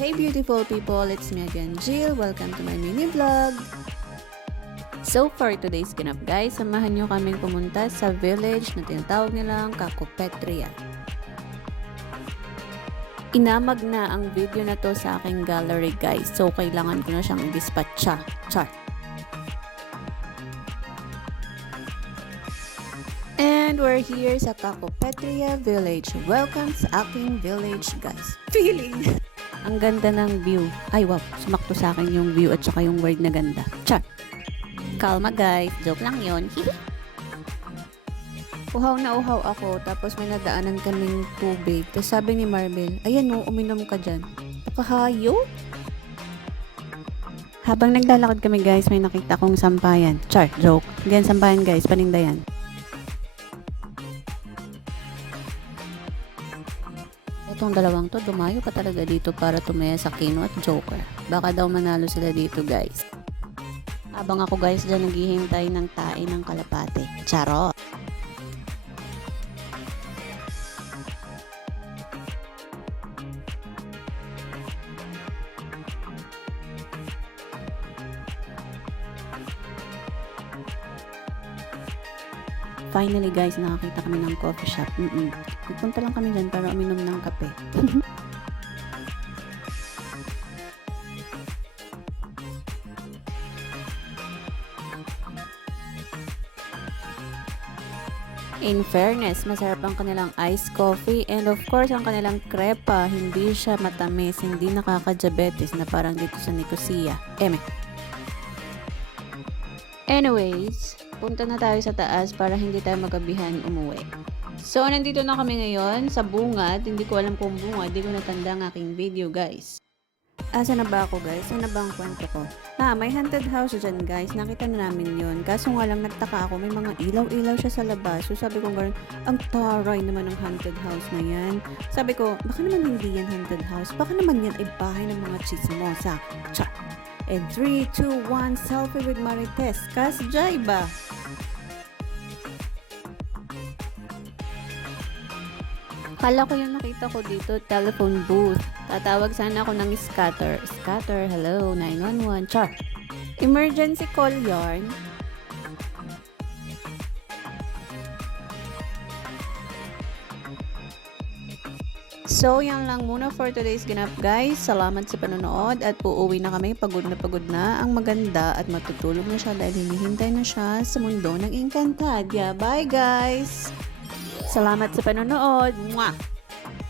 Hey beautiful people, it's me again, Jill. Welcome to my mini vlog. So for today's ganap guys, samahan nyo kaming pumunta sa village na tinatawag nilang Kakopetria. Inamag na ang video na to sa aking gallery guys, so kailangan ko na siyang i-dispatcha. Char. And we're here sa Kakopetria Village. Welcome sa aking village guys. Feeling! Ang ganda ng view. Ay wow, sumakto sa akin yung view at saka yung word na ganda. Char! Kalma guys, joke lang yun. Uhaw na uhaw ako, tapos may nadaanan kaming tubig. Tapos sabi ni Marvel, ayan o, uminom ka dyan. Pakahayo? Habang naglalakad kami guys, may nakita kong sampayan. Char, joke. Hindi yan sampayan guys, paninda yan. Itong dalawang to, dumayo ka talaga dito para tumaya sa Kino at Joker. Baka daw manalo sila dito guys. Habang ako guys dyan naghihintay ng tae ng kalapate. Charot! Finally guys, nakakita kami ng coffee shop. Pupunta lang kami dyan para uminom ng kape. In fairness, masarap ang kanilang iced coffee and of course ang kanilang crepa. Hindi siya matamis, hindi nakaka-diabetes na parang dito sa Nicosia. Anyways, punta na tayo sa taas para hindi tayo magabihan umuwi. So, nandito na kami ngayon sa bungad. Hindi ko alam kung bungad. Hindi ko natanda ang aking video, guys. Asa na ba ako, guys? Ano ba ang kwento ko? May haunted house dyan, guys. Nakita na namin yun. Kaso nga lang, nagtaka ako. May mga ilaw-ilaw siya sa labas. So, sabi ko gano'n, ang taray naman ng haunted house na yan. Sabi ko, baka naman hindi yan haunted house. Baka naman yan ay bahay ng mga chismosa. Cha! And 3, 2, 1, selfie with Marites. Kasjay ba? Kala ko yung nakita ko dito, telephone booth. Tatawag sana ako ng scatter. Scatter, hello, 911, char. Emergency call yarn. So, yan lang muna for today's ganap guys. Salamat sa panonood at uuwi na kami. Pagod na ang maganda at matutulog na siya dahil hinihintay na siya sa mundo ng Encantadia. Bye guys! Salamat sa panonood. Mwah!